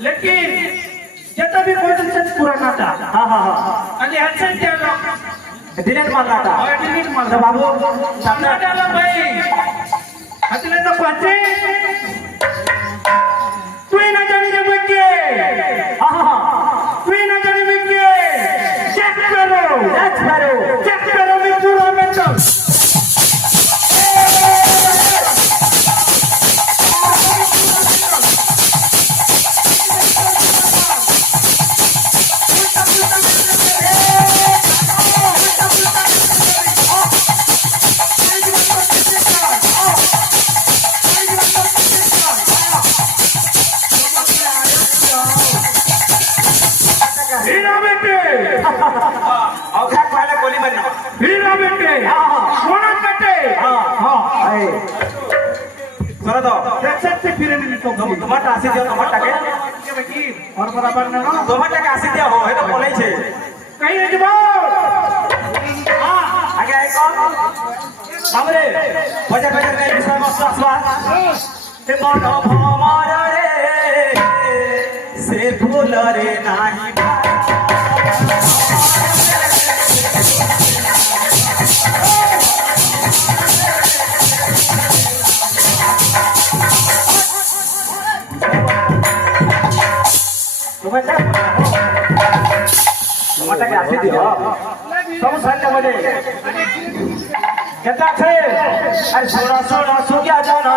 लेकिन जितना भी कोई पुराना था हाँ हाँ हाँ अभी हेडसेट क्या डिलीट मारना था डिलीट मारना बाबू सामने डालो भाई हटने तो पहुंचे तू ही ना जाने जब के हाँ हाँ तू ही ना जाने में के चेक करो मैं पूरा में तो टमाटर आसी दिया टमाटर के और बराबर ना टमाटर के आसी दिया हो है तो बोलै छे कहीं नहीं जबो हां आगे आई कौन हमरे बजर बजर के विषय में आसवा ते मन भमार रे से भूल रे नाही टमाटर के आसी दियो सब संग बजे केता छे अरे 1600 क्या जाना